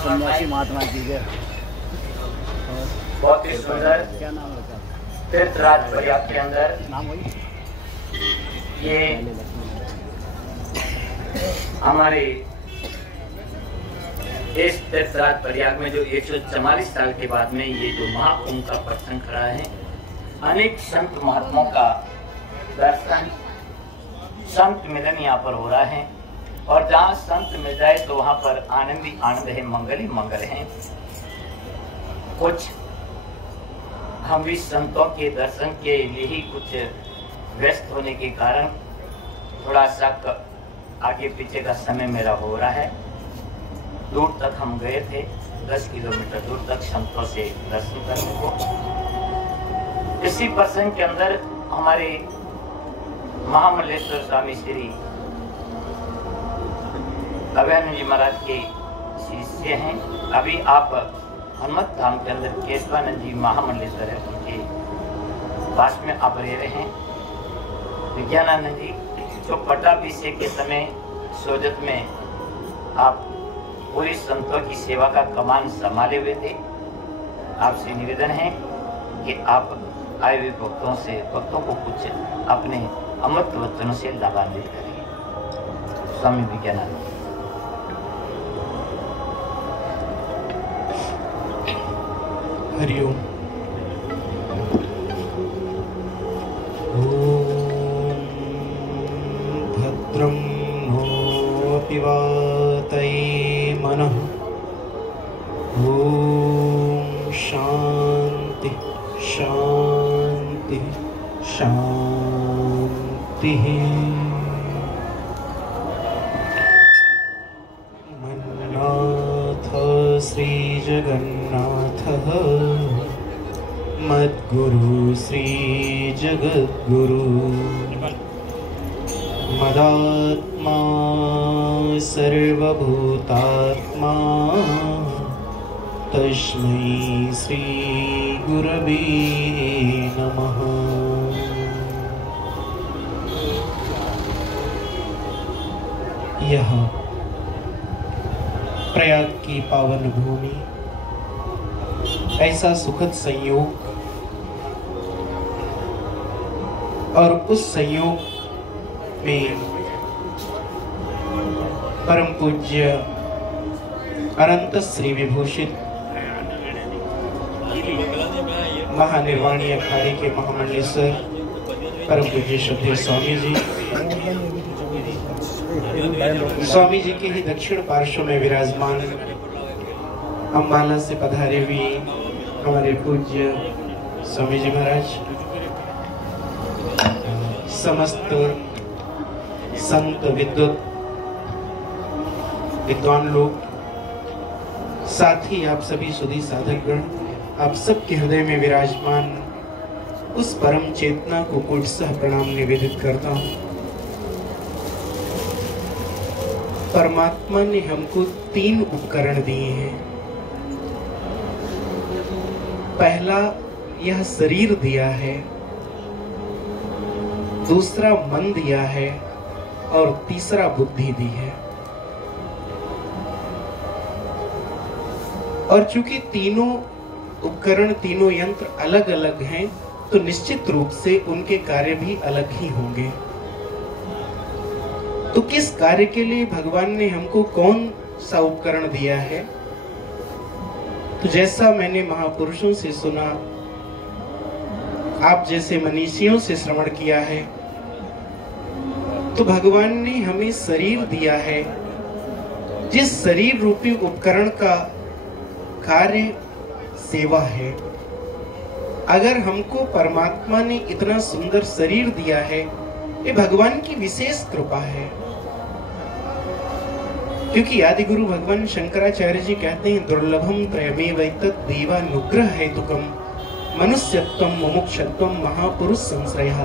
सन्यासी महात्मा की जय। बहुत ही सुंदर क्या नाम है? तीर्थराज प्रयाग के अंदर नाम वही ये हमारे इस तीर्थराज प्रयाग में जो 144 साल के बाद में ये जो महाकुंभ का प्रसंग खड़ा है, अनेक संत महात्माओं का दर्शन, संत मिलन यहाँ पर हो रहा है और जहाँ संत मिल जाए तो वहाँ पर आनंद ही आनंद है, मंगल ही मंगल है। कुछ हम भी संतों के दर्शन के लिए ही कुछ व्यस्त होने के कारण थोड़ा सा आगे पीछे का समय मेरा हो रहा है। दूर तक हम गए थे, 10 किलोमीटर दूर तक संतों से दर्शन करने को। इसी प्रसंग के अंदर हमारे महामल्लेश्वर स्वामी श्री अभयानंद जी महाराज के शिष्य हैं। अभी आप हनुमत धाम के अंदर केशवानंद जी महामल्लेश्वर है, उनके पास में आप रह रहे हैं। विज्ञानानंद जी जो पट्टाभिषेक के समय सोजत में आप पूरी संतों की सेवा का कमान संभाले हुए थे, आपसे निवेदन है कि आप आए हुए भक्तों को कुछ अपने अमृत वचनों से लाभान्वित करें। स्वामी विज्ञानानंद। हरिओम। भद्रं नोऽपि वातये मनः। ॐ शान्ति शान्ति शान्तिः। मन्नाथ श्रीजगन्नाथः मद्गुरु श्रीजगद्गुरु मदात्मा सर्वभूतात्मा तस्मै श्रीगुरवे नमः। यह प्रयाग की पावन भूमि ऐसा सुखद संयोग और उस संयोग में परम पूज्य अनंत श्री विभूषित महानिर्वाणी अखाड़े के महामंडलेश्वर परम पूज्य श्रद्धेय स्वामी जी के ही दक्षिण पार्श्व में विराजमान अम्बाला से पधारे हुए हमारे पूज्य स्वामी जी महाराज, समस्त संत विद्वान लोग, साथ ही आप सभी सुधी साधकगण, आप सबके हृदय में विराजमान उस परम चेतना को कोटसह प्रणाम निवेदित करता हूँ। परमात्मा ने हमको 3 उपकरण दिए हैं। पहला यह शरीर दिया है, दूसरा मन दिया है और तीसरा बुद्धि दी है। और चूंकि तीनों उपकरण, तीनों यंत्र अलग अलग हैं, तो निश्चित रूप से उनके कार्य भी अलग ही होंगे। तो किस कार्य के लिए भगवान ने हमको कौन सा उपकरण दिया है? तो जैसा मैंने महापुरुषों से सुना, आप जैसे मनीषियों से श्रवण किया है, तो भगवान ने हमें शरीर दिया है, जिस शरीर रूपी उपकरण का कार्य सेवा है। अगर हमको परमात्मा ने इतना सुंदर शरीर दिया है, ये भगवान की विशेष कृपा है। क्योंकि आदि गुरु भगवान शंकराचार्य जी कहते हैं, दुर्लभम त्रयमेव एतत् देवानुग्रह हेतुकम मनुष्यत्वम मुमुक्षत्वम महापुरुष संश्रयः।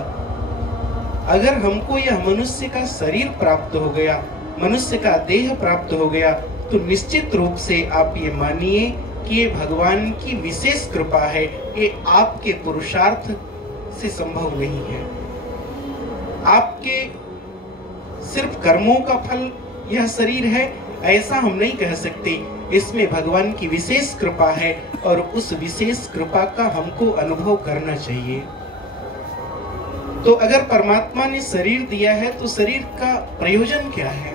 अगर हमको यह मनुष्य का शरीर प्राप्त हो गया, मनुष्य का देह प्राप्त हो गया, तो निश्चित रूप से आप ये मानिए कि ये भगवान की विशेष कृपा है। ये आपके पुरुषार्थ से संभव नहीं है। आपके सिर्फ कर्मों का फल यह शरीर है, ऐसा हम नहीं कह सकते। इसमें भगवान की विशेष कृपा है और उस विशेष कृपा का हमको अनुभव करना चाहिए। तो अगर परमात्मा ने शरीर दिया है, तो शरीर का प्रयोजन क्या है?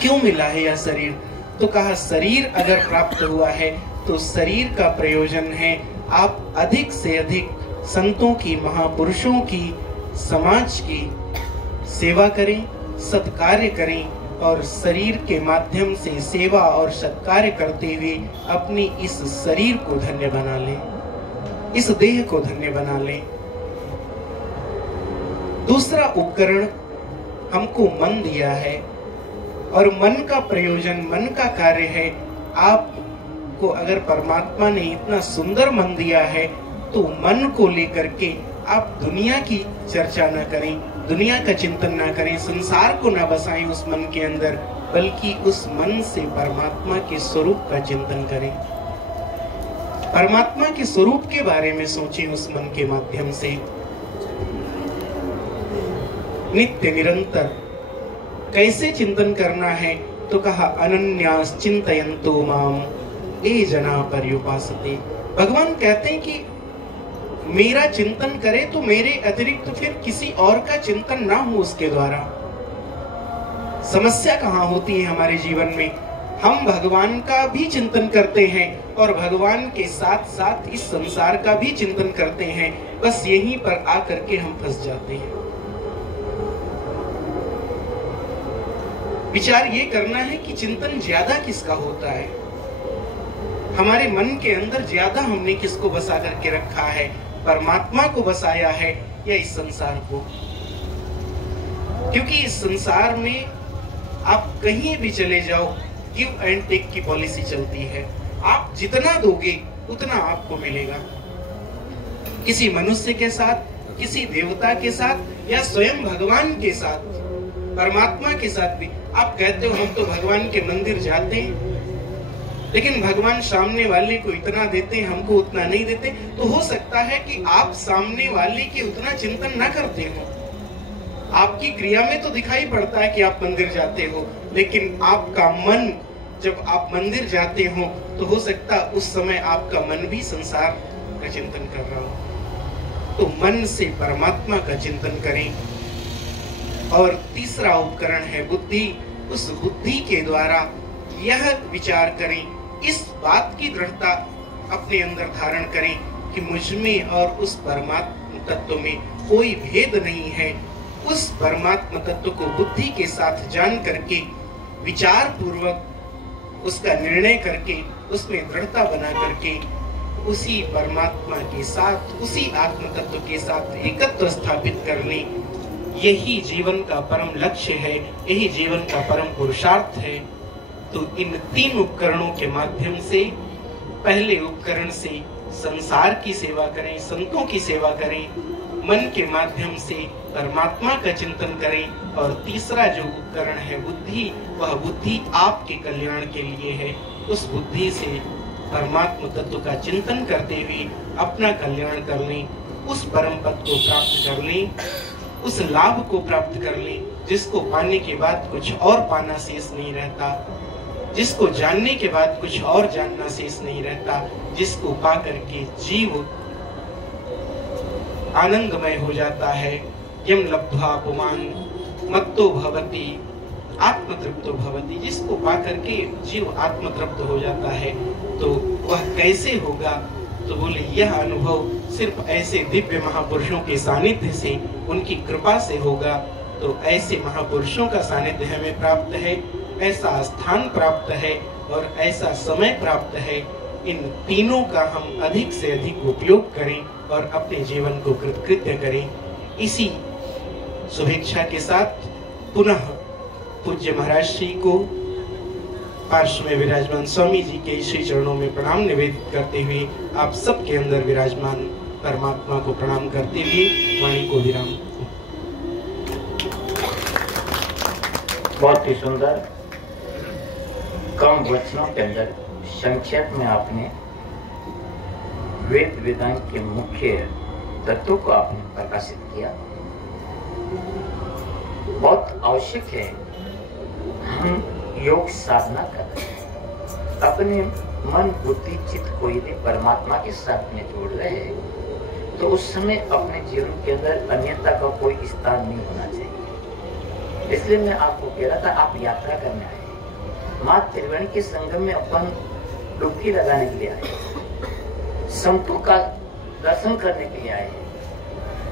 क्यों मिला है यह शरीर? तो कहा, शरीर अगर प्राप्त हुआ है तो शरीर का प्रयोजन है आप अधिक से अधिक संतों की, महापुरुषों की, समाज की सेवा करें, सत्कार्य करें और शरीर के माध्यम से सेवा और सत्कार्य करते हुए अपने इस शरीर को धन्य बना लें, इस देह को धन्य बना लें। दूसरा उपकरण हमको मन दिया है और मन का प्रयोजन, मन का कार्य है। आपको अगर परमात्मा ने इतना सुंदर मन दिया है तो मन को लेकर के आप दुनिया की चर्चा न करें, दुनिया का चिंतन ना करें, संसार को ना बसाएं उस मन के अंदर, बल्कि उस मन से परमात्मा के स्वरूप का चिंतन करें। परमात्मा के स्वरूप के बारे में सोचें उस मन के माध्यम से। नित्य निरंतर कैसे चिंतन करना है तो कहा अनन्यास चिंतयन्तो माम ये जना पर्युपासते। भगवान कहते हैं कि मेरा चिंतन करे तो मेरे अतिरिक्त फिर किसी और का चिंतन ना हो उसके द्वारा। समस्या कहाँ होती है हमारे जीवन में? हम भगवान का भी चिंतन करते हैं और भगवान के साथ साथ इस संसार का भी चिंतन करते हैं, बस यहीं पर आकर के हम फंस जाते हैं। विचार ये करना है कि चिंतन ज्यादा किसका होता है, हमारे मन के अंदर ज्यादा हमने किसको बसा करके रखा है, परमात्मा को बसाया है या इस संसार को? क्योंकि इस संसार में आप कहीं भी चले जाओ, गिव एंड टेक की पॉलिसी चलती है। आप जितना दोगे उतना आपको मिलेगा। किसी मनुष्य के साथ, किसी देवता के साथ या स्वयं भगवान के साथ, परमात्मा के साथ भी आप कहते हो हम तो भगवान के मंदिर जाते हैं, लेकिन भगवान सामने वाले को इतना देते हैं, हमको उतना नहीं देते। तो हो सकता है कि आप सामने वाले के उतना चिंतन ना करते हो। आपकी क्रिया में तो दिखाई पड़ता है कि आप मंदिर जाते हो, लेकिन आपका मन, जब आप मंदिर जाते हो तो हो सकता है उस समय आपका मन भी संसार का चिंतन कर रहा हो। तो मन से परमात्मा का चिंतन करें। और तीसरा उपकरण है बुद्धि। उस बुद्धि के द्वारा यह विचार करें, इस बात की दृढ़ता अपने अंदर धारण करें कि मुझ में और उस परमात्मा तत्व में कोई भेद नहीं है। उस परमात्मा तत्व को बुद्धि के साथ जान करके, विचार पूर्वक उसका निर्णय करके, उसमें दृढ़ता बना करके उसी परमात्मा के साथ, उसी आत्म तत्व के साथ एकत्व स्थापित कर लें। यही जीवन का परम लक्ष्य है, यही जीवन का परम पुरुषार्थ है। तो इन तीन उपकरणों के माध्यम से, पहले उपकरण से संसार की सेवा करें, संतों की सेवा करें, मन के माध्यम से परमात्मा का चिंतन करें, और तीसरा जो उपकरण है बुद्धि, वह बुद्धि आपके कल्याण के लिए है। उस बुद्धि से परमात्मा तत्व का चिंतन करते हुए अपना कल्याण कर लें, उस परम पद को प्राप्त कर लें, उस लाभ को प्राप्त कर लें जिसको पाने के बाद कुछ और पाना शेष नहीं रहता, जिसको जानने के बाद कुछ और जानना शेष नहीं रहता, जिसको पा करके जीव आनंदमय हो जाता है। यम लब्ध्वा पुमान मत्तो भवति आत्मतृप्तो भवति। जिसको पा करके जीव आत्मतृप्त हो जाता है, तो वह कैसे होगा? तो बोले यह अनुभव सिर्फ ऐसे दिव्य महापुरुषों के सानिध्य से, उनकी कृपा से होगा। तो ऐसे महापुरुषों का सानिध्य हमें प्राप्त है, ऐसा स्थान प्राप्त है और ऐसा समय प्राप्त है। इन तीनों का हम अधिक से अधिक उपयोग करें और अपने जीवन को कृतकृत्य करें। इसी शुभेच्छा के साथ पुनः पूज्य महाराज श्री को पार्श्व में विराजमान स्वामी जी के श्री चरणों में प्रणाम निवेदित करते हुए आप सबके अंदर विराजमान परमात्मा को प्रणाम करते हुए वाणी को विराम। बहुत ही सुंदर कम वचनों के अंदर संक्षेप में आपने वेद वेदांत के मुख्य तत्वों को आपने प्रकाशित किया। बहुत आवश्यक है हम योग साधना कर अपने मन बुद्धि चित्त को यदि परमात्मा के साथ में जोड़ रहे हैं तो उस समय अपने जीवन के अंदर अन्यथा का कोई स्थान नहीं होना चाहिए। इसलिए मैं आपको कह रहा था, आप यात्रा करने आए, माँ त्रिवेणी के संगम में अपन डुबकी लगाने के लिए आए, संतों का दर्शन करने के लिए आए,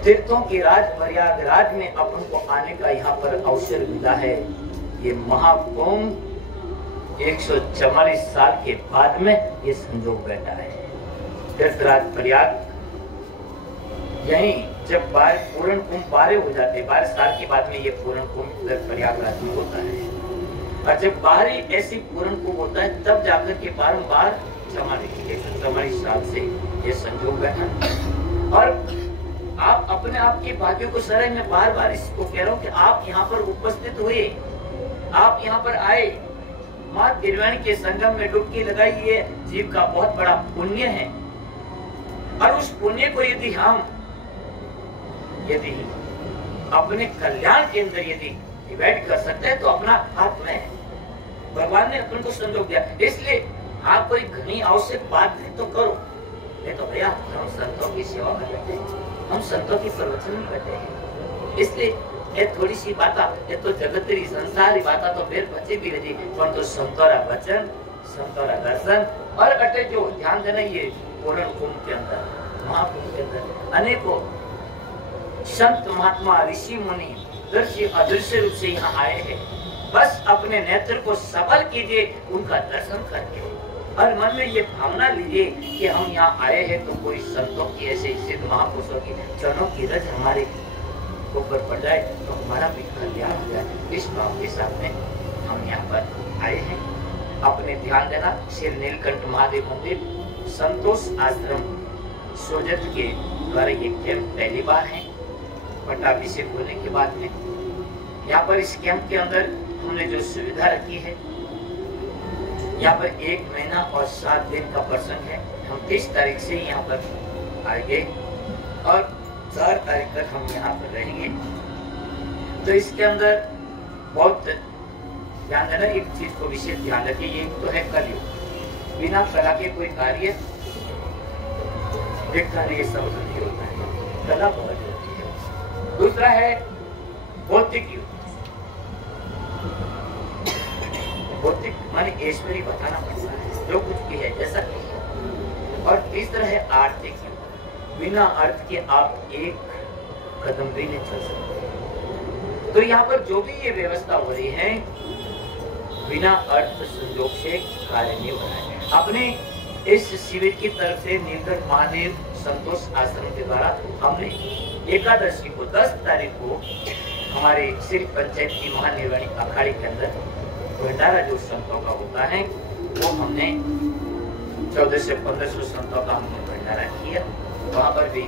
तीर्थों की राज प्रयागराज में अपन को आने का यहाँ पर अवसर मिला है। ये महाकुंभ 144 साल के बाद में ये संजोग बैठा है। तीर्थराज प्रयाग यही जब पूर्ण कुंभ 12 हो जाते, 12 साल के बाद में ये पूर्ण कुंभ प्रयागराज में होता है। और जब बाहरी ऐसी पूर्ण कुंभ होता है तब जाकर के बारम्बार 144 साल से ये संजोग बैठा। और आप अपने आप के भाग्यों को सराय में बार बार इसको कह रहा हूँ कि आप यहाँ पर उपस्थित हुए, आप यहाँ पर आए, माँ त्रिवेणी के संगम में डुबकी लगाई, ये जीव का बहुत बड़ा पुण्य है। और उस पुण्य को यदि हम अपने कल्याण के अंदर यदि डिवाइड कर सकते हैं तो अपना हाथ में है। भगवान ने अपन को संजोग दिया, इसलिए आप कोई घनी आवश्यक बात है तो करो, नहीं तो भैया हम संतों की सेवा में बैठे हैं, हम संतों की प्रवचन में बैठे हैं। इसलिए ये थोड़ी सी बात, ये तो जगतरी संसारी बात तो फिर बचे भी रही, परंतु संतोरा वचन, संतोरा दर्शन और अटे जो ध्यान देना, ये पूर्ण कुंभ के अंदर, महाकुंभ के अंदर अनेकों संत महात्मा ऋषि मुनि दृश्य अदृश्य रूप से यहाँ आए हैं। बस अपने नेत्र को सबल कीजिए उनका दर्शन करके, और मन में ये भावना लीजिए कि हम यहाँ आए हैं तो कोई संतों की ऐसे सिद्ध महापुरुषों की चरणों की रज हमारे ऊपर पड़ जाए तो हमारा भी कल्याण हो जाए। इस भाव के साथ में हम यहाँ पर आए हैं। अपने ध्यान देना, श्री नीलकंठ महादेव मंदिर संतोष आश्रम सोजत के द्वारा ये कैंप पहली बार है। पट्टाभिषेक होने के बाद में यहाँ पर इस कैंप के अंदर हमने जो सुविधा रखी है, यहाँ पर 1 महीना और 7 दिन का प्रसंग है। हम 30 तारीख से यहाँ पर आएंगे और 4 तारीख तक हम यहाँ पर रहेंगे। तो इसके अंदर बहुत ध्यान देना, एक चीज को विशेष ध्यान रखिए, ये तो है कलयुग, बिना कला के कोई कार्य सब नहीं होता है, कला बहुत होती है। दूसरा है भौतिक युग, भौतिक माने ऐश्वर्य बताना पड़ता है, जो कुछ भी है जैसा कि है। और तीसरा है आर्थिक युग, बिना अर्थ के आप एक कदम भी नहीं चल सकते। तो यहाँ पर जो भी ये व्यवस्था हो रही है, बिना अर्थ संयोग से कार्य नहीं हो रहा है। अपने इस शिविर की तरफ से नीलकंठ महादेव संतोष आश्रम के द्वारा हमने एकादशी को 10 तारीख को हमारे श्री पंचायत की महानिर्वाणी अखाड़े के अंदर भंडारा जो संतों का होता है, वो हमने 1400 से 1500 संतों का हमने भंडारा किया। वहाँ पर भी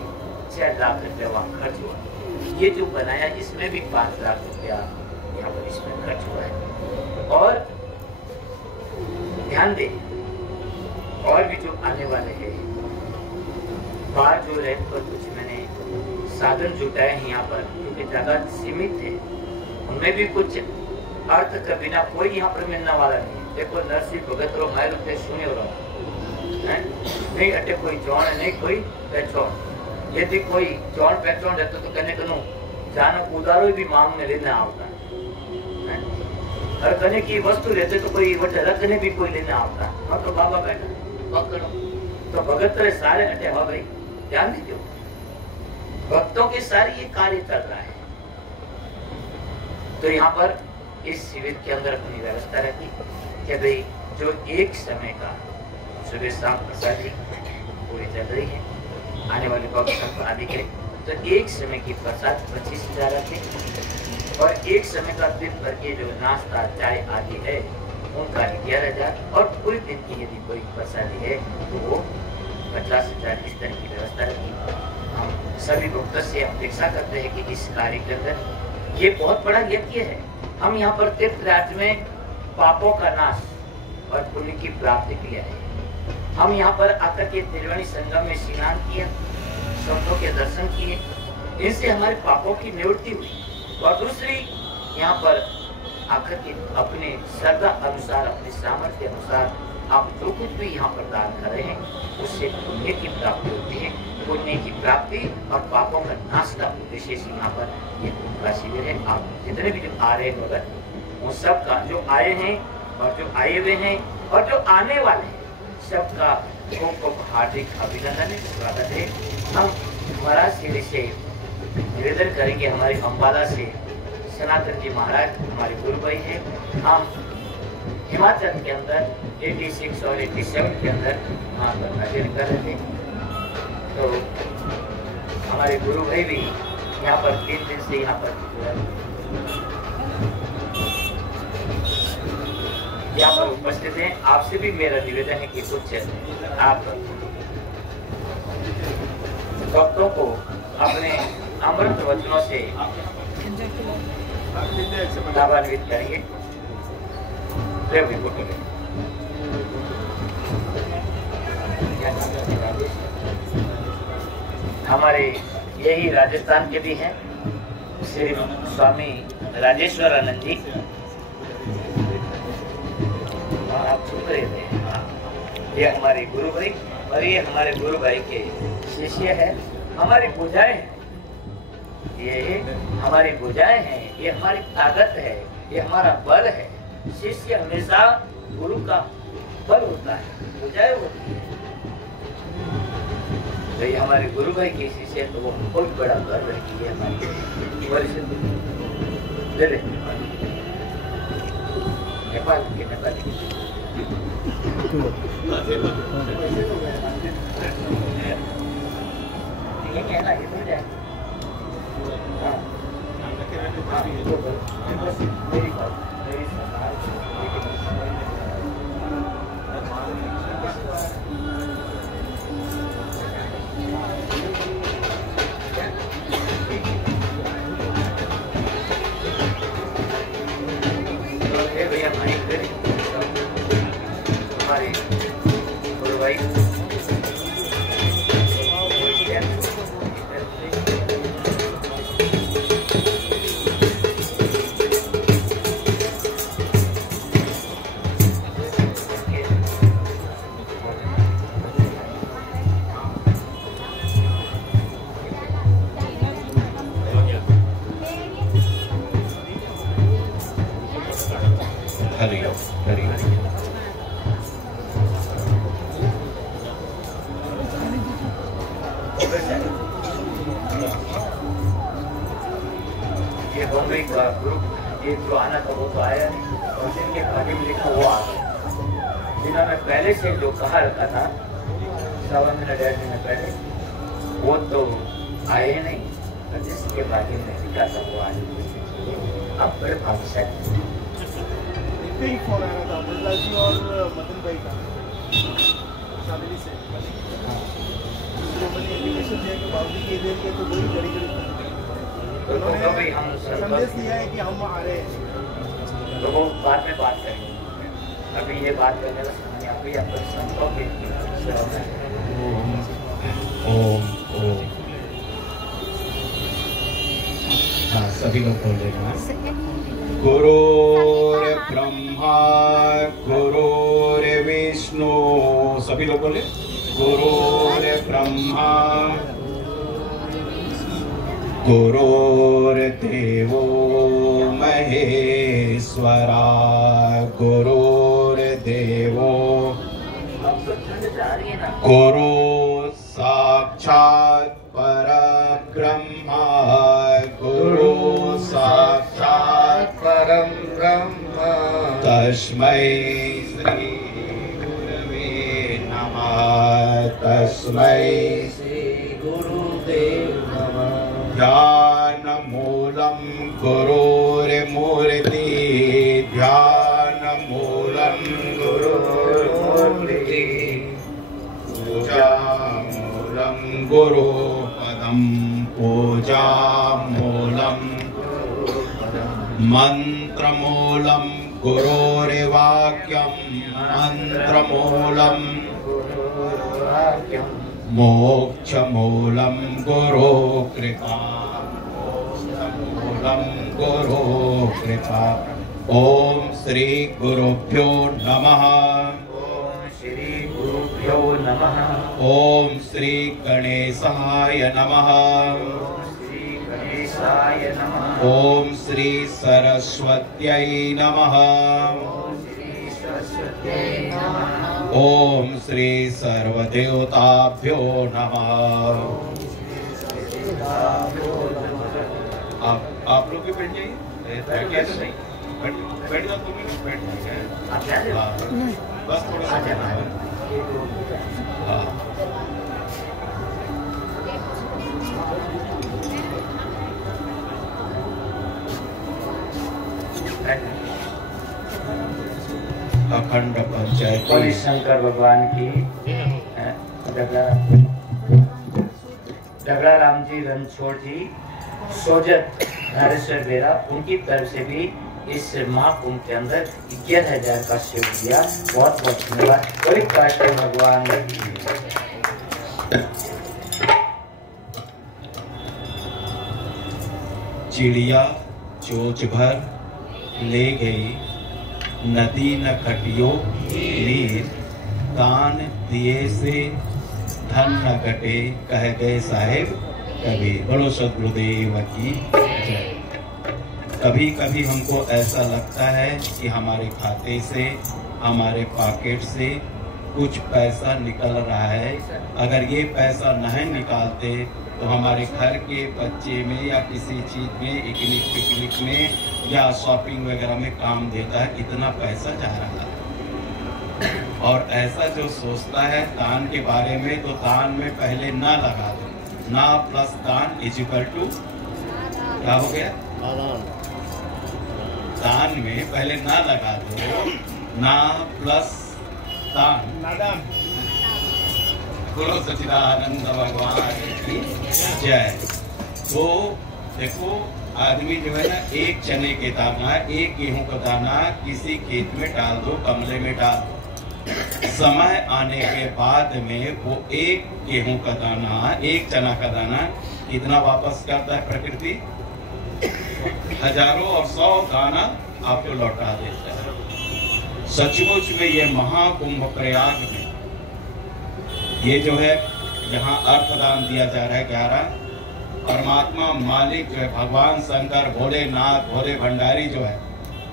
6 लाख रुपया वहाँ खर्च हुआ। ये जो बनाया इसमें भी 5 लाख रुपया यहाँ पर इसमें खर्च हुआ है। और ध्यान दें, और भी जो आने वाले हैं, बाहर जो रैंक पर कुछ मैंने साधन जुटाए हैं यहाँ पर, क्योंकि जगह सीमित है, उनमें भी कुछ अर्थ के बिना कोई यहाँ पर मिलने वाला नहीं। देखो नरसिंह भगत रो मायल पे सुनियो रहो नहीं, अटे कोई जौन नहीं, कोई पहचान। यदि कोई जौन पहचान रहता तो कहने कनो जानो उदारो भी मांग में लेना आवता, और कहने की वस्तु रहते तो कोई वटे रखने भी कोई लेना आवता। हाँ तो बाबा बैठा पकड़ो तो भगत रे सारे अटे, हाँ भाई ध्यान दीजिए, भक्तों के सारे ये कार्य चल रहा है। तो यहाँ पर इस शिविर के अंदर अपनी व्यवस्था रखी कि भाई जो एक समय का सुबह शाम प्रसादी पूरी चल रही है, आने वाले भक्त संत आदि के, तो एक समय की प्रसाद 25,000 रखे, और एक समय का दिन भर के जो नाश्ता चाय आदि है उनका 11,000, और पूरे दिन की यदि कोई प्रसादी है तो वो 50,000। इस तरह की व्यवस्था रखी। हम सभी भक्तों से अपेक्षा करते हैं कि इस कार्य के अंदर ये बहुत बड़ा यज्ञ है। हम यहाँ पर तीर्थ राज्य में पापों का नाश और पुण्य की प्राप्ति के लिए आए। हम यहाँ पर आकर के त्रिवेणी संगम में स्नान किया, संतों के दर्शन किए, इनसे हमारे पापों की निवृत्ति हुई। और दूसरी यहाँ पर आकर के अपने श्रद्धा अनुसार, अपने सामर्थ्य अनुसार आप जो कुछ भी यहाँ पर दान कर रहे हैं उससे पुण्य की प्राप्ति होती है। पुण्य की प्राप्ति और पापों का नाश का उद्देश्य से यहाँ पर ये का शिविर है। आप जितने भी जो आ रहे हैं भगत, उन सब का जो आए हैं और जो आए हुए हैं और जो आने वाले हैं, सबका खूब खूब हार्दिक अभिनंदन है, स्वागत है। हम हमारा शिविर से निवेदन करेंगे, हमारे अम्बाला से सनातन जी महाराज हमारे गुरु भाई हैं। हम हिमाचल के अंदर 86 और 87 के अंदर वहाँ पर भजन कर रहे थे, तो हमारे गुरु भाई भी यहाँ पर 3 दिन से यहाँ पर उपस्थित हैं। आपसे भी मेरा निवेदन है कि कुछ आप भक्तों को अपने अमृत वचनों से लाभान्वित करिए। हमारे यही राजस्थान के भी हैं श्री स्वामी राजेश्वर आनंद जी, आप चुप रहे थे। ये हमारे गुरु भाई और ये हमारे गुरु भाई के शिष्य है। हमारी पूजाएं हैं, ये हमारी पूजाएं हैं, ये हमारी ताकत है, ये हमारा बल है। शिष्य हमेशा गुरु का बल होता है, पूजाएं होती है। तो ये हमारे गुरु भाई के शिष्य तो वो बहुत बड़ा गर्व है कि ये हमारे नेपाल ये कहना ये तो जाए। मेरी बात भैया हमारे गुरु भाई ये बॉम्बे का ग्रुप ये जो आना था वो तो आया नहीं, और जिनके भाग्य में लिखा वो आ गया। जिन्होंने पहले से जो कहा रखा था 1.25 महीने पहले वो तो आए ही नहीं, और जिसके भाग्य में लिखा था वो आए। अब बड़े भाग्यशाली फोन आया था बिरला जी और मदन भाई का शामिली से, मैंने एप्लीकेशन दिया कि बाबू के देर के तो वही घड़ी उन्होंने संदेश दिया है कि हम आ रहे हैं। तो वो बाद में बात करेंगे, अभी ये बात करने का समय अभी अपने संतों के ओम ओम। हाँ सभी लोग बोल रहे हैं। गुरुर् ब्रह्मा गुरुर् विष्णु, सभी लोग बोले गुरुर् ब्रह्मा गुरुर्देवो महेश्वरा गुरुर्देवो गुरु साक्षात् परब्रह्मा गुरु साक्षात् परं ब्रह्म तस्मै श्री गुरवे नमः तस्मै श्री गुरुदेव नमः। ध्यानमूलं गुरुर्मूर्ति ध्यानमूलं गुरुर्मूर्ति पूजामूलं गुरुपदं पूजामूलं मन्त्रमूलं गुरोर्वाक्यं मन्त्रमूलं मोक्षमूलं गुरो कृपा मोक्षमूलं गुरो कृपा। ओम श्री गुरुभ्यो नमः। ओम श्री गुरुभ्यो नमः। ओम श्री गणेशाय नमः। ओम श्री सरस्वत्यै नमः। ओम श्री सर्वदेवताभ्यो नमः। आप लोग भी बैठ जाइए। बैठ जाओ तुम, बैठ जाओ, बस थोड़ा सा अखंड पंचायत बोले शंकर भगवान की। डगड़ा राम जी रणछोड़ जी सोजत धारेश्वर बेरा, उनकी तरफ से भी इस महाकुंभ के अंदर 11,000 का सहयोग दिया। बहुत बहुत धन्यवाद। बोले कृष्ण भगवान की। चिड़िया चोच भर ले गई, नदी न खटियो नीर, दान दिए से धन न घटे, कह गए साहेब कबीर। बड़ो सदगुरुदेव की जय। कभी कभी हमको ऐसा लगता है कि हमारे खाते से, हमारे पॉकेट से कुछ पैसा निकल रहा है। अगर ये पैसा नहीं निकालते तो हमारे घर के बच्चे में या किसी चीज में, पिकनिक में या शॉपिंग वगैरह में काम देता है। इतना पैसा जा रहा है। और ऐसा जो सोचता है दान के बारे में, तो दान में पहले ना लगा दो। ना प्लस दान इज इक्वल टू क्या हो गया? दान में पहले ना लगा दो, ना प्लस दान। बोलो सच्चिदानंद भगवान की जय। तो देखो आदमी जो है ना, एक चने के दाना, एक गेहूं का दाना किसी खेत में डाल दो, गमले में डाल दो। समय आने के बाद में वो एक गेहूं का दाना, एक चना का दाना कितना वापस करता है प्रकृति? हजारों और 100 दाना आपको लौटा देता है। सचमुच में ये महाकुंभ प्रयाग में ये जो है, यहाँ अर्थदान दिया जा रहा है 11। परमात्मा मालिक जो है भगवान शंकर, भोलेनाथ, भोले भंडारी जो है,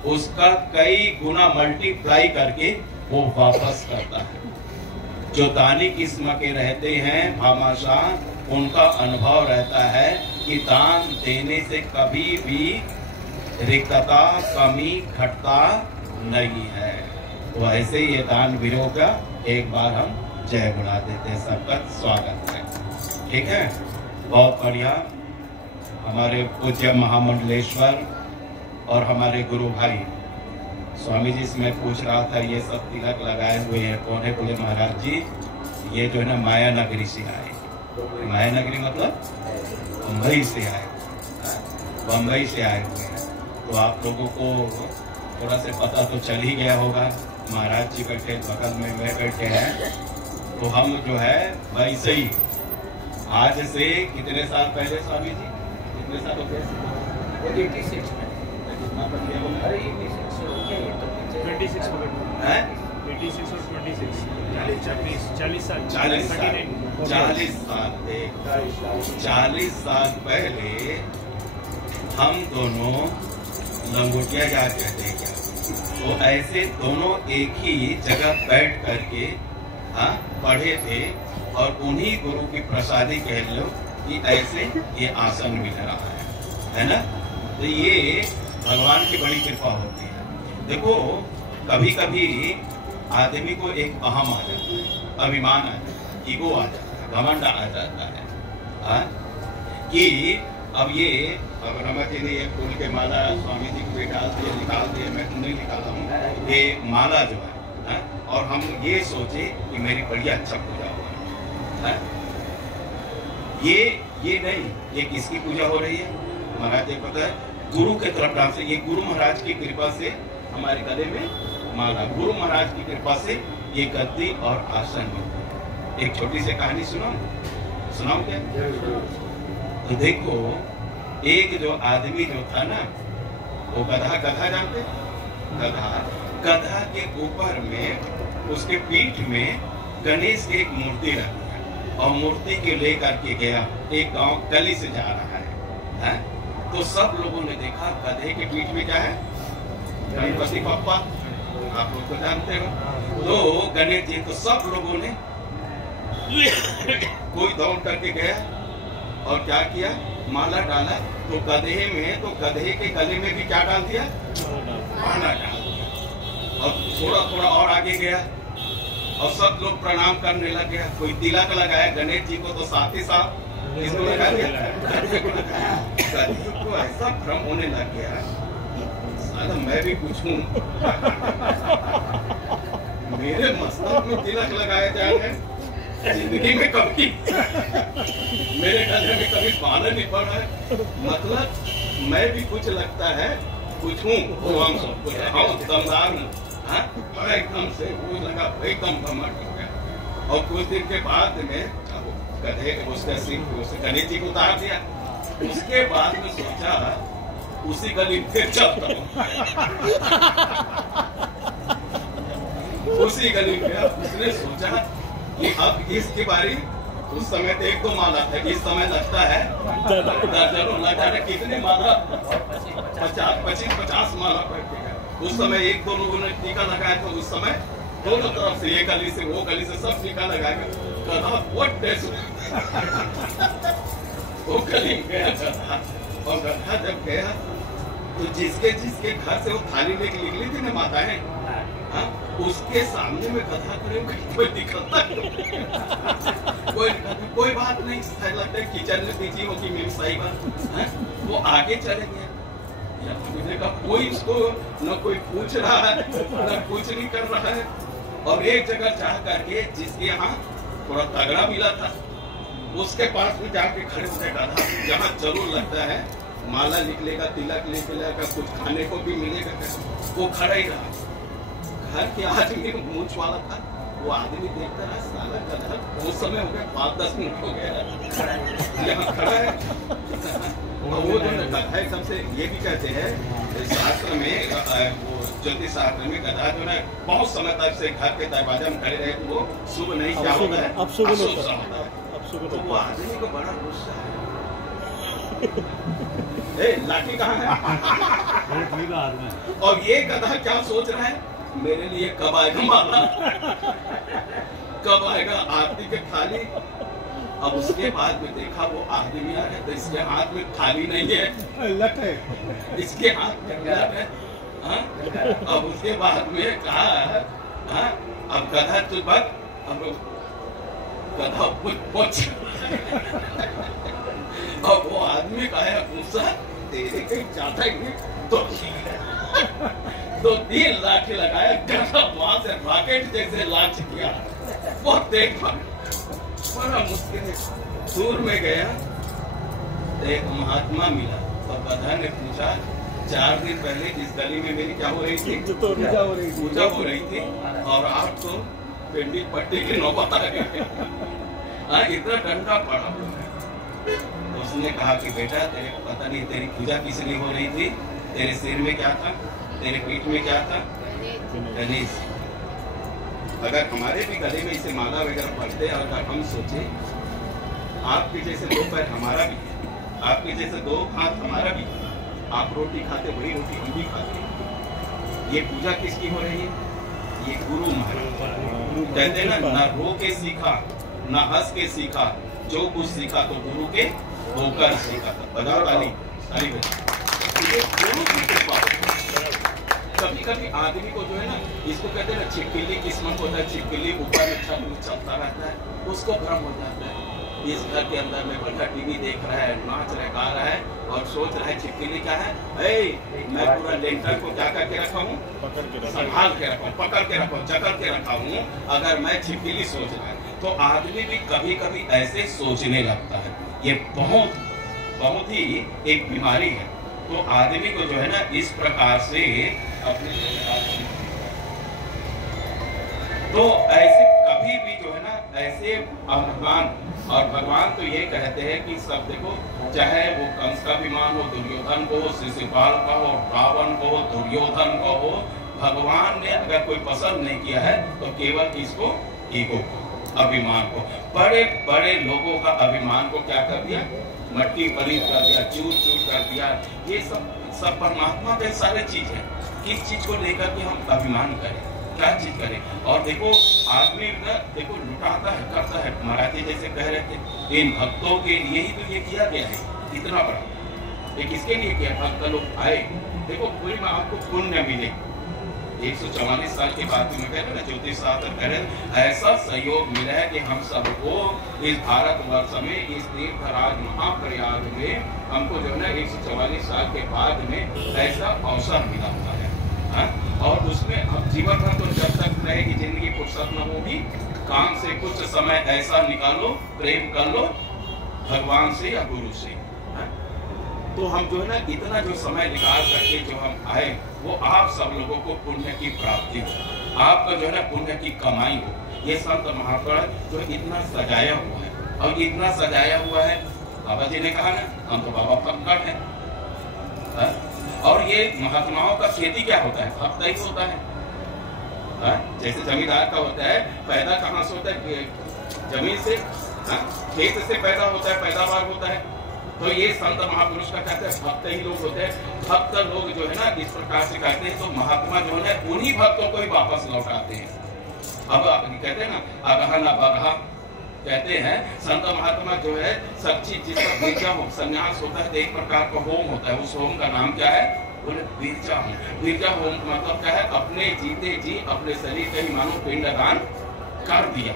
उसका कई गुना मल्टीप्लाई करके वो वापस करता है। जो दानी किस्म के रहते हैं भामाशाह, उनका अनुभव रहता है कि दान देने से कभी भी रिक्तता, कमी, घटता नहीं है। तो ऐसे ही ये दान वीरों का एक बार हम जय बुला देते हैं। सबका स्वागत है। ठीक है, बहुत बढ़िया। हमारे पूज्य महामंडलेश्वर और हमारे गुरु भाई स्वामी जी से मैं पूछ रहा था, ये सब तिलक लगाए हुए हैं कौन है? बोले महाराज जी ये जो है ना माया नगरी से आए। माया नगरी मतलब बम्बई से आए, बम्बई से आए हुए हैं। तो आप लोगों को थोड़ा से पता तो चल ही गया होगा। महाराज जी बैठे बगल में, वे बैठे हैं। तो हम जो है वैसे ही आज से कितने साल पहले स्वामी जी, कितने साल हो गए? 86 में। अरे 86 हो गया, ये तो 26 हो गया है। 86 और 26 40 साल 40 साल पहले हम दोनों लंगोटिया जा कहते हैं क्या? तो ऐसे दोनों एक ही जगह बैठ करके पढ़े थे। और उन्हीं गुरु की प्रसादी कह लो कि ऐसे ये आसन मिल रहा है ना? तो ये भगवान की बड़ी कृपा होती है। देखो कभी कभी आदमी को एक अहम आ जाता है, अभिमान आ जाता है, ईगो आ जाता है, घमंड आ जाता है कि अब ये रमा जी ने ये फूल के माला स्वामी जी को डाल दिए, निकाल दिए, मैं नहीं निकाला हूँ ये माला जो है। और हम ये सोचे कि मेरी बड़ी अच्छा पूजा हुआ है। ये नहीं, ये किसकी पूजा हो रही है? महाराज जी पता है गुरु के तरफ डाल से, ये गुरु महाराज की कृपा से हमारे गले में माला, गुरु महाराज की कृपा से ये गद्दी और आसन में। एक छोटी सी कहानी सुनाऊं क्या? तो देखो एक जो आदमी जो था ना, वो गधा जानते? गधा के ऊपर में उसके पीठ में गणेश की एक मूर्ति रखी है और मूर्ति के लेकर के गया एक गांव गली से जा रहा है। तो सब लोगों ने देखा गधे के पीठ में क्या है? गणपति बप्पा, आप लोग तो जानते हो। तो गणेश जी, तो सब लोगों ने कोई दौड़ करके गया और क्या किया? माला डाला तो गधे में, तो गधे के गले में भी क्या डाल दिया? माला डाल दिया। और थोड़ा थोड़ा और आगे गया और सब लोग प्रणाम करने लग गया। कोई तिलक लगाया गणेश जी को, तो साथ ही साथ इसको लगा दिया, गधे को लगाया। गधे को ऐसा भ्रम होने लग गया, साला मैं भी कुछ हूँ, मेरे मस्तक में तिलक लगाया जा रहा है। जिंदगी में कभी मेरे गले में कभी माला नहीं पड़ा है, मतलब मैं भी कुछ लगता है कुछ हूँ, वो हम सब कुछ है, हम दमदार हूँ। और एकदम से वो लगा एकदम घमंड हो गया। और कुछ दिन के बाद में गधे उसका सिर गणेश जी को उतार दिया। उसके बाद में सोचा उसी गली फिर चलता हूँ, उसी गली में। उसने सोचा कि अब इसकी बारी, उस समय तो 1-2 माला था, इस समय लगता है दर्जनों, लगता है कितने माला, 50 माला पड़ती है। उस समय 1-2 लोगों ने टीका लगाया था। उस समय दोनों तरफ से, ये गली से वो गली से सब टीका लगाए। गधा बहुत टेस्ट वो गली गया गधा। और गधा जब गया तो जिसके घर से वो थाली लेके निकली थी ना माताएं, उसके सामने में गधा करे, कोई निकलता कोई बात नहीं, लगता है किचन में बिजी होगी मेरी सही बात। वो आगे चले गया, कोई इसको न कोई पूछ रहा है न कुछ नहीं कर रहा है। और एक जगह जा करके जिसके यहाँ थोड़ा तगड़ा मिला था, उसके पास में जाके खड़े होकर गधा, जहाँ जरूर लगता है माला निकलेगा, तिलक निकलेगा, कुछ खाने को भी मिलेगा, वो खड़ा ही रहा। घर के आदमी मूंछ वाला था, वो आदमी देखता रहा, साला गधा। उस समय हो गया 5-10 मिनट हो गया यहाँ खड़ा है। और वो जो गधा एकदम से, ये भी कहते हैं शास्त्र में, वो ज्योतिष शास्त्र में, गधा जो है बहुत समय तक से घर के दरवाजे में खड़े रहे तो वो शुभ नहीं, क्या होता है, अशुभ होता है। तो वो आदमी को बड़ा गुस्सा है, लाठी कहाँ है? और ये गधा क्या सोच रहा है, मेरे लिए कब आएगा माला, कब आएगा आरती के थाली। अब उसके बाद में देखा वो आदमी आ गया, तो इसके हाथ में थाली नहीं है, लट है, इसके हाथ में लट है। अब उसके बाद में कहा, अब गधा तो बस, अब गधा पूछ। अब वो आदमी का है गुस्सा, तेरे कहीं जाता ही नहीं, तो 3 लाठी लगाया, गधा वहां से रॉकेट जैसे लॉन्च किया। बहुत देख बड़ा मुश्किल है, दूर में गया तो एक महात्मा मिला। और गधा ने पूछा, 4 दिन पहले जिस गली में मेरी क्या हो रही थी, पूजा हो रही थी, और आप तो पेंडी पट्टी की नौबत आ गई, इतना ठंडा पड़ा। तो उसने कहा कि बेटा, तेरे को पता नहीं तेरी पूजा किस लिए हो रही थी, तेरे सिर में क्या था, तेरे पीठ में क्या था, गणेश। अगर हमारे भी गले में इसे माला वगैरह पड़ते, अगर हम सोचे आपके जैसे 2 पैर हमारा भी है, आपके जैसे 2 हाथ हमारा भी है, आप रोटी खाते वही रोटी हम भी खाते। ये पूजा किसकी हो रही है, ये गुरु महाराज कहते हैं ना, न रो के सीखा न हंस के सीखा, जो कुछ सीखा तो गुरु के होकर सीखा था। बजाओ ताली, ताली बजाओ। गुरु की कृपा। कभी कभी आदमी को जो है ना, इसको कहते हैं ना छिपकली किस्मत होता है, छिपकली ऊपर में छत में चलता रहता है, उसको भ्रम हो जाता है। इस घर के अंदर में बढ़िया टीवी देख रहा है, नाच रहा है, गा रहा है, और सोच रहा है छिपकली क्या है, मैं पूरा लेंटर को क्या करके रखा हूँ, संभाल के रखा हूँ, पकड़ के रखा हूँ, जकड़ के रखा हूँ। अगर मैं छिपकली सोच रहा है, तो आदमी भी कभी कभी ऐसे सोचने लगता है। ये बहुत ही एक बीमारी है। तो आदमी को जो है ना, इस प्रकार से अपने, तो ऐसे कभी भी जो है ना, ऐसे भगवान तो ये कहते हैं कि सब देखो, चाहे वो कंस का अभिमान हो, दुर्योधन को हो, शिशुपाल का हो, रावण को हो, दुर्योधन को हो, भगवान ने अगर कोई पसंद नहीं किया है तो केवल किसको, ईगो को, अभिमान को। बड़े बड़े लोगों का अभिमान को क्या कर दिया, मट्टी पलीत कर दिया, चूर चूर कर दिया। ये सब परमात्मा के सारे चीज है। किस चीज को लेकर के हम अभिमान करें, क्या चीज करें। और देखो आदमी देखो लुटाता है, करता है। महाराज जी जैसे कह रहे थे, इन भक्तों के लिए ही तो ये किया गया है, इतना बड़ा। एक इसके लिए किया भक्त लोग आए, देखो कोई में आपको पुण्य मिले। 144 साल के बाद में कह रहे ना, ज्योतिष शास्त्र कह रहे ऐसा सहयोग मिला है कि हम सबको इस भारतवर्ष में, इस तीर्थराज महाप्रयाग में हमको जो है ना 144 साल के बाद में ऐसा अवसर मिला हुआ है। और उसमें अब जीवन भर तो जब तक रहेगी जिंदगी फुर्सत न होगी, काम से कुछ समय ऐसा निकालो, प्रेम कर लो भगवान से या गुरु से। तो हम जो है ना इतना जो समय निकाल करके जो हम आए, वो आप सब लोगों को पुण्य की प्राप्ति हो, आपका जो है ना पुण्य की कमाई हो। ये संत महापुरुष जो इतना सजाया हुआ है, और इतना सजाया हुआ है, बाबा जी ने कहा ना हम तो बाबा पक्का है। और ये महात्माओं का खेती क्या होता है, भक्त ही होता है। जैसे जमींदार का होता है, पैदा कहाँ से होता है, जमीन से, खेत से पैदा होता है, पैदावार होता है। तो ये संत महापुरुष का कहते हैं भक्त ही लोग होते हैं। भक्त लोग जो है ना इस प्रकार से कहते हैं, तो महात्मा जो है उन्हीं भक्तों को ही वापस लौटाते हैं। अब आप कहते हैं ना अगहा न बगहा, कहते हैं संत महात्मा जो है सब चीज जिसका बीजा हो, संन्यास होता है, एक प्रकार का होम होता है। उस होम का नाम क्या है, बोले बीजा होम। बीजा होम का मतलब क्या है, अपने जीते जी अपने शरीर का ही मानो पिंडदान कर दिया।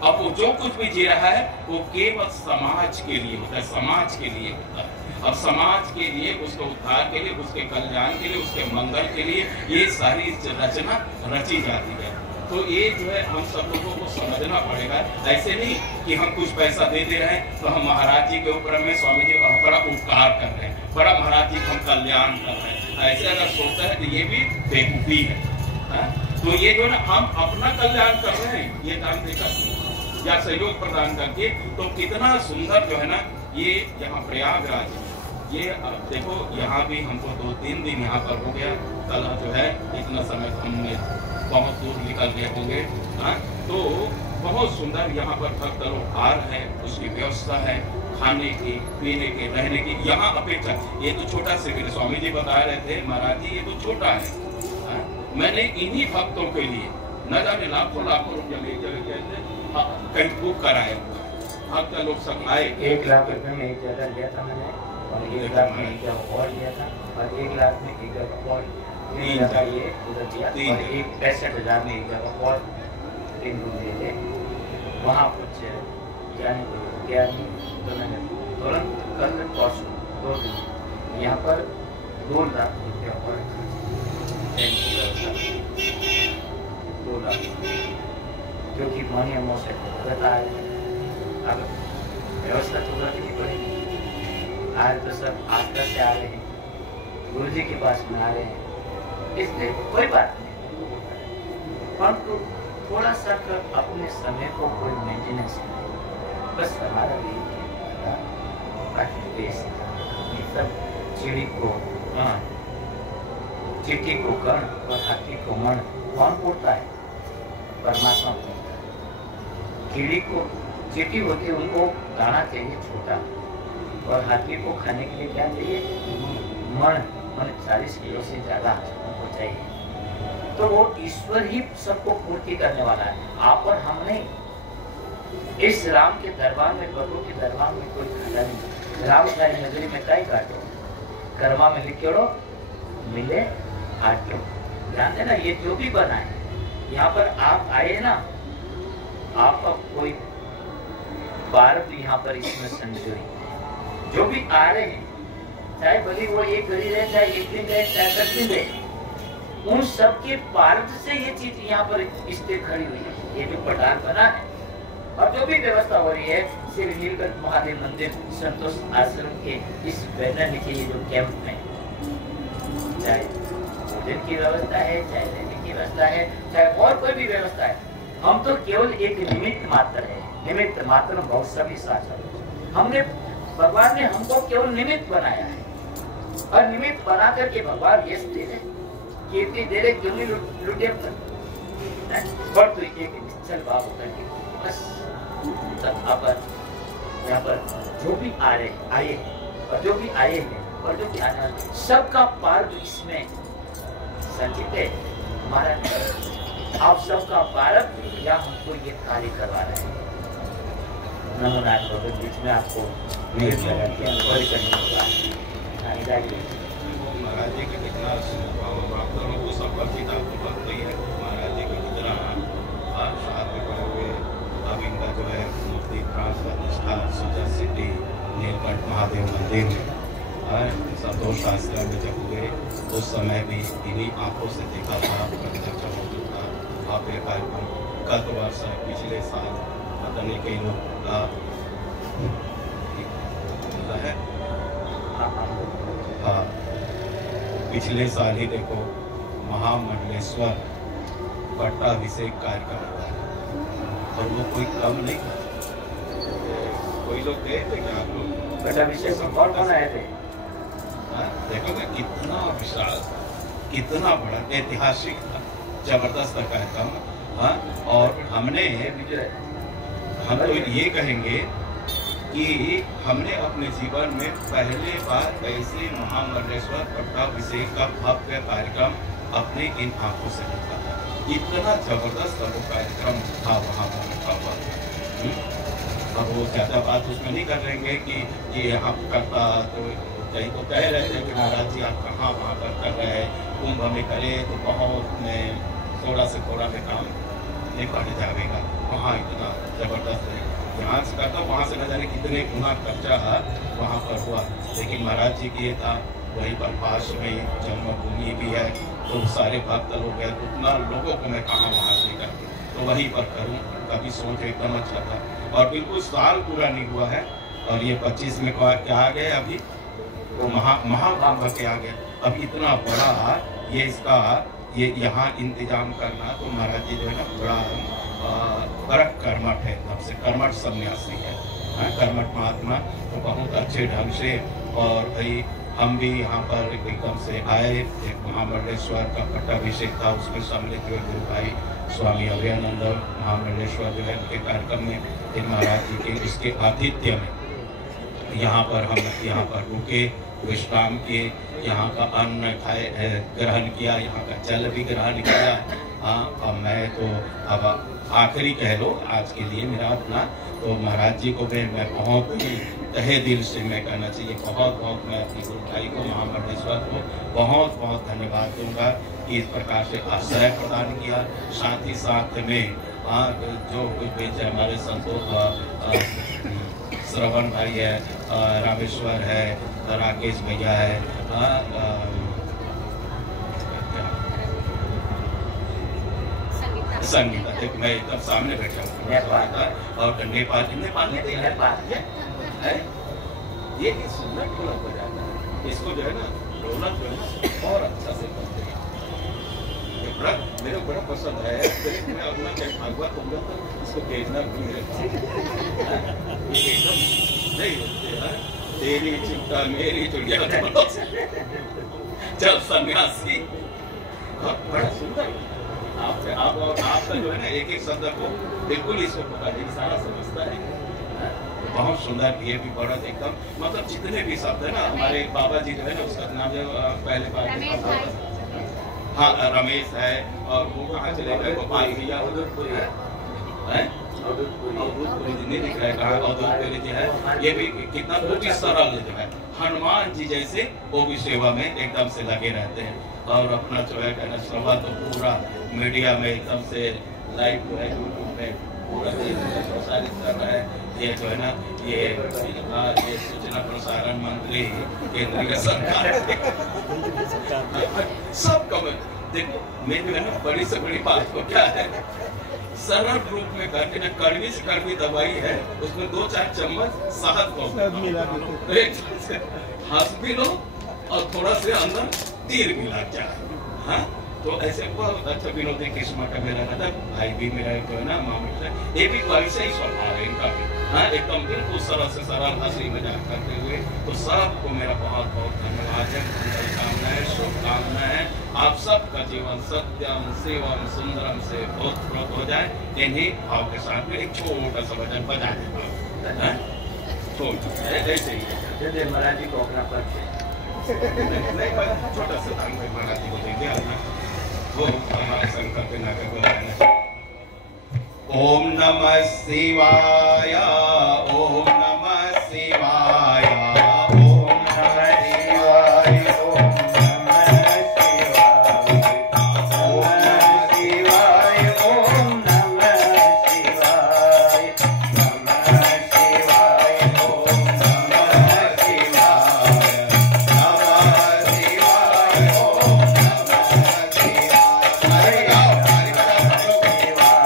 अब वो जो कुछ भी जी रहा है वो केवल समाज के लिए होता है, समाज के लिए होता है। अब समाज के लिए, उसके उद्धार के लिए, उसके कल्याण के लिए, उसके मंगल के लिए ये सारी रचना रची जाती है। तो ये जो है हम सब लोगों को समझना पड़ेगा। ऐसे नहीं कि हम कुछ पैसा दे दे रहे हैं तो हम महाराज जी के ऊपर में स्वामी जी बड़ा उपकार कर रहे हैं, बड़ा महाराज जी का हम कल्याण कर रहे हैं। ऐसे अगर सोचता है तो ये भी बेवकूफी है। तो ये जो है ना हम अपना कल्याण कर रहे हैं ये दान देकर या सहयोग प्रदान करके, तो कितना सुंदर जो है ना ये यहाँ प्रयागराज, ये देखो यहाँ भी हमको 2-3 दिन यहाँ पर हो गया। कल जो है इतना समय हमने बहुत दूर निकल गए होंगे। तो बहुत सुंदर यहाँ पर भक्त लोग आ रहे हैं, उसकी व्यवस्था है खाने की, पीने की, रहने की। यहाँ अपेक्षा ये तो छोटा शिविर, स्वामी जी बता रहे थे महाराज जी ये तो छोटा है। मैंने इन्हीं भक्तों के लिए न जाने लाखों रुपया ले जगह कहीं बुक कराया हुआ। भक्त लोग सब आए। 1 लाख रुपए में एक जगह लिया था मैंने, और 1 लाख में एक जगह और लिया था, और 1 लाख में एक जगह और ये उधर दिया, और 65,000 में एक जगह और 3 रूम लिए थे। वहाँ कुछ जाने को गया नहीं, तो मैंने तुरंत कल परसों 2 दिन यहाँ पर 2 लाख रुपया और 2 लाख, क्योंकि मानी अमो से बता अब व्यवस्था तो करनी पड़ेगी। आज तो सब आस्था से आ रहे हैं, गुरु जी के पास में आ रहे हैं, इसलिए कोई बात नहीं, परंतु थोड़ा सा अपने समय को कोई मेंटेनेंस करें। बस हमारा भी सब चिट्ठी को कर्ण और हाथी को मन कौन पोड़ता है, परमात्मा पोड़ता है। कीड़ी को चींटी होती है, उनको दाना चाहिए छोटा, और हाथी को खाने के लिए क्या चाहिए, मन 40 किलो से ज्यादा उनको चाहिए। तो वो ईश्वर ही सबको पूर्ति करने वाला है, आप और हम नहीं। इस राम के दरबार में, प्रभु के दरबार में कोई खाता नहीं। राम सारी नगरी में कई काटो, कर्मा में लिखो मिले आटो। ध्यान देना, ये जो भी बना है यहाँ पर आप आए ना, आपका कोई बार भी यहाँ पर इसमें संजोई जो भी आ रहे हैं, चाहे भले वो 1 घड़ी रहे, चाहे 1 दिन रहे, चाहे 10 दिन रहे, उन सबके पार्थ से ये चीज यहाँ पर स्थिर खड़ी हुई है। ये जो पटार बना है और जो भी व्यवस्था हो रही है, श्री नीलकंठ महादेव मंदिर संतोष आश्रम के इस बैनर नीचे ये जो कैंप में, चाहे भोजन की व्यवस्था है, चाहे रहने की व्यवस्था है, चाहे और कोई भी व्यवस्था है, हम तो केवल एक निमित्त मात्र है। निमित्त मात्र बहुत सभी साझा। हमने, भगवान ने हमको केवल निमित्त बनाया है, और निमित्त बना करके भगवान यश दे रहे, कीर्ति दे रहे, क्यों नहीं लुटे पर तो एक निश्चल भाव होकर के बस यहाँ पर जो भी आ रहे आए और जो भी आए हैं और जो भी आना, सबका पार्व इसमें संचित है। हमारा आप सबका पार्व या हमको ये कार्य करवा रहे हैं। नंगनाथ हो तो बीच में आपको नीट लगा दिया कोई करने होगा महाराज जी का कितना आप दोनों को सब परिचित आपको पता ही है। महाराज जी का कितना साथ में पड़े हुए अब इनका जो है मूर्ति प्राण प्रतिष्ठा सुजय सिद्धि नीलकंठ महादेव मंदिर में संतोष शास्त्र में जब हुए उस समय भी इन्हीं आंखों से देखा था, प्रत्यक्ष मौजूद था। आप ये कार्यक्रम गत वर्ष पिछले साल पता नहीं कई लोग है हाँ, पिछले साल ही देखो महामंडलेश्वर पट्टाभिषेक कार्यक्रम हुआ और वो कोई कम नहीं, कोई लोग गए थे क्या आप लोग? पट्टाभिषेक में कौन कौन आए थे? देखो ना कितना विशाल, कितना बड़ा ऐतिहासिक था, जबरदस्त कार्यक्रम। हाँ, और हम तो ये कहेंगे कि हमने अपने जीवन में पहले बार ऐसे महामंडलेश्वर पट्टाभिषेक का भव्य कार्यक्रम अपने इन आंखों से देखा था। इतना जबरदस्त वो कार्यक्रम था वहाँ पर। अब वो ज्यादा बात उसमें नहीं कर लेंगे कि ये यहाँ करता तो कहीं तो कह रहे थे कि महाराज जी आप कहाँ वहाँ पर कर रहे हैं, कुंभ में करे तो बहुत में थोड़ा से थोड़ा में काम नहीं पड़ जाएगा। वहाँ इतना जबरदस्त है, यहाँ से करता वहाँ से न जाने कितने गुना खर्चा वहाँ पर हुआ। लेकिन महाराज जी की ये था वहीं पर पास में जन्मभूमि भी है तो सारे भक्त लोग हैं, उतना लोगों को मैं कहाँ वहाँ से कर तो वहीं पर करूँ, कभी सोच एकदम अच्छा था। और बिल्कुल साल पूरा नहीं हुआ है और ये 25 में क्या आ गया अभी तो महाकुंभ के आ गया। अब इतना बड़ा ये इसका ये यहाँ इंतजाम करना तो महाराज जी जो है ना बड़ा कर्मठ है, तब से कर्मठ सन्यासी है, कर्मठ महात्मा तो बहुत अच्छे ढंग से। और भाई हम भी यहाँ पर एकदम से आए, एक महामंडलेश्वर का पट्टाभिषेक था उसमें सम्मिलित हुए गुरु भाई स्वामी अभयानंद महामंडलेश्वर जो है उनके कार्यक्रम में फिर महाराज जी के इसके आतिथ्य में यहाँ पर हम यहाँ पर रुके, विश्राम किए, यहाँ का अन्न खाए ग्रहण किया, यहाँ का जल भी ग्रहण किया। हाँ, अब मैं तो अब आखिरी कह लो आज के लिए मेरा अपना तो महाराज जी को मैं बहुत ही तहे दिल से मैं कहना चाहिए बहुत मैं अपने गुरु भाई को महामंडलेश्वर को बहुत धन्यवाद दूंगा कि इस प्रकार से आश्रय प्रदान किया। साथ ही साथ में जो कुछ हमारे संतोष श्रवण भाई है, रामेश्वर है, राकेश भैया है, संगीता देख मैं एकदम सामने बैठा हूँ और नेपाल है ये सुंदर ढोलक बजाता है, इसको जो है ना ढोलक जो है और अच्छा से करते हैं, मेरे को बड़ा पसंद है। मैं अपना कहीं भागवत होगा तो इसको भेजना भी मेरे पास एकदम नहीं होते हैं। तेरी चिंता मेरी चुड़िया चल सन्यासी बड़ा सुंदर आपका जो है ना एक शब्द को बिल्कुल इसको पता नहीं सारा समझता है, बहुत सुंदर ये भी बड़ा एकदम मतलब जितने भी शब्द है ना हमारे बाबा जी जो है ना उसका नाम जो पहले बार हाँ रमेश है और वो कहाँ चले गए गोपाल भैया अवधूतपुरी नहीं दिख रहा है कहाँ अवधूतपुरी जी है, ये भी कितना वो भी सरल जो है हनुमान जी जैसे वो भी सेवा में एकदम से लगे रहते हैं। और अपना जो है कहना सभा तो पूरा मीडिया में एकदम से लाइव जो है यूट्यूब में पूरा प्रसारित कर रहा है। ये जो है ना ये सूचना प्रसारण मंत्री केंद्रीय सरकार सब कमेंट देखो मेरी है ना बड़ी से बड़ी बात को क्या है सरल रूप में करके ना कड़वी से कड़वी दवाई है उसमें 2-4 चम्मच शहद को हंस भी लो और थोड़ा से अंदर तीर मिला जाए। हाँ तो ऐसे बहुत अच्छा विनोदी किस्म का मेरा रहता भाई भी मेरा जो है ना मामला ये भी वैसे ही स्वभाव है इनका भी। हाँ एकदम बिल्कुल सरल से सरल हंसी मजाक करते हुए तो सबको मेरा बहुत धन्यवाद है, कामनाएं शुभकामनाएं आप सबका जीवन सत्यम शिवम सुंदरम से बहुत हो जाए। इन्हीं भाव के साथ में एक छोटा सा वजन बजा देता ऐसे ही महाराज जी को अपना पक्ष छोटा सा महाराज जी को देंगे वो हमारे संकल्प के नाटक को ओम नमः शिवाय, ओम नमः शिवाय, ओम नमः शिवाय, ओम नमः शिवाय, ओम नमः शिवाय, नमः शिवाय, ओम नमः शिवाय, नमः शिवाय, ओम नमः शिवाय। हरि गाओ, हरि गाओ, हरि गाओ।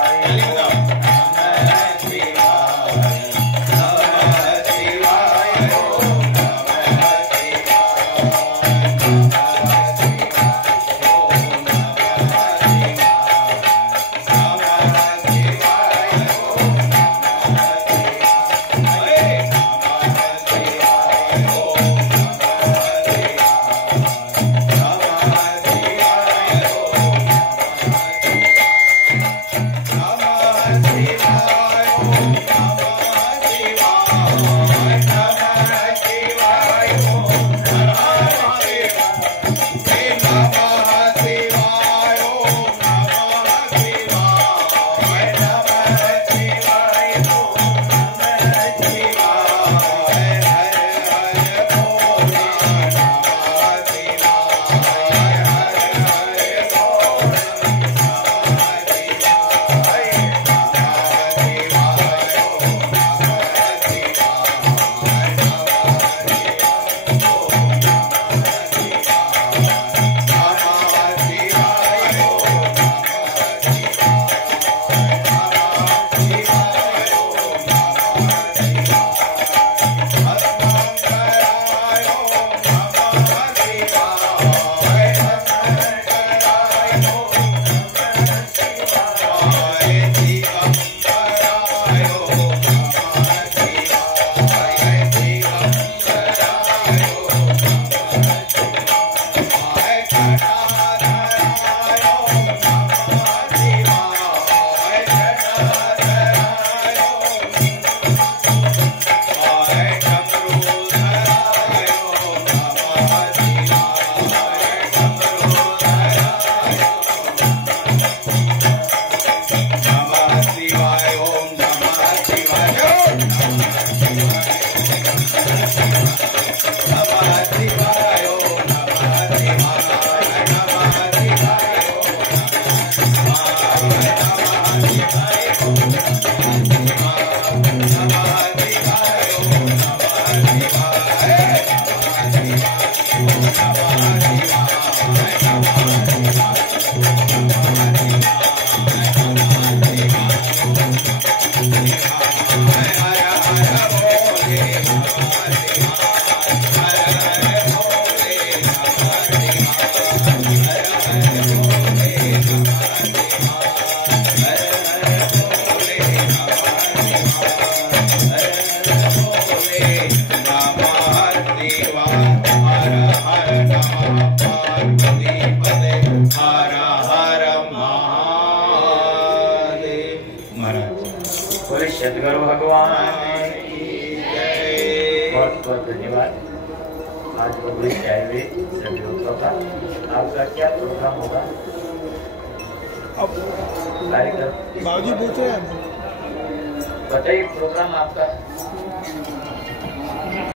सदगुरु भगवान की जय। बहुत बहुत धन्यवाद। आज बबुरी चाय में सभी लोगों का आपका क्या प्रोग्राम होगा? बाबूजी पूछ रहे हैं, बताइए प्रोग्राम आपका।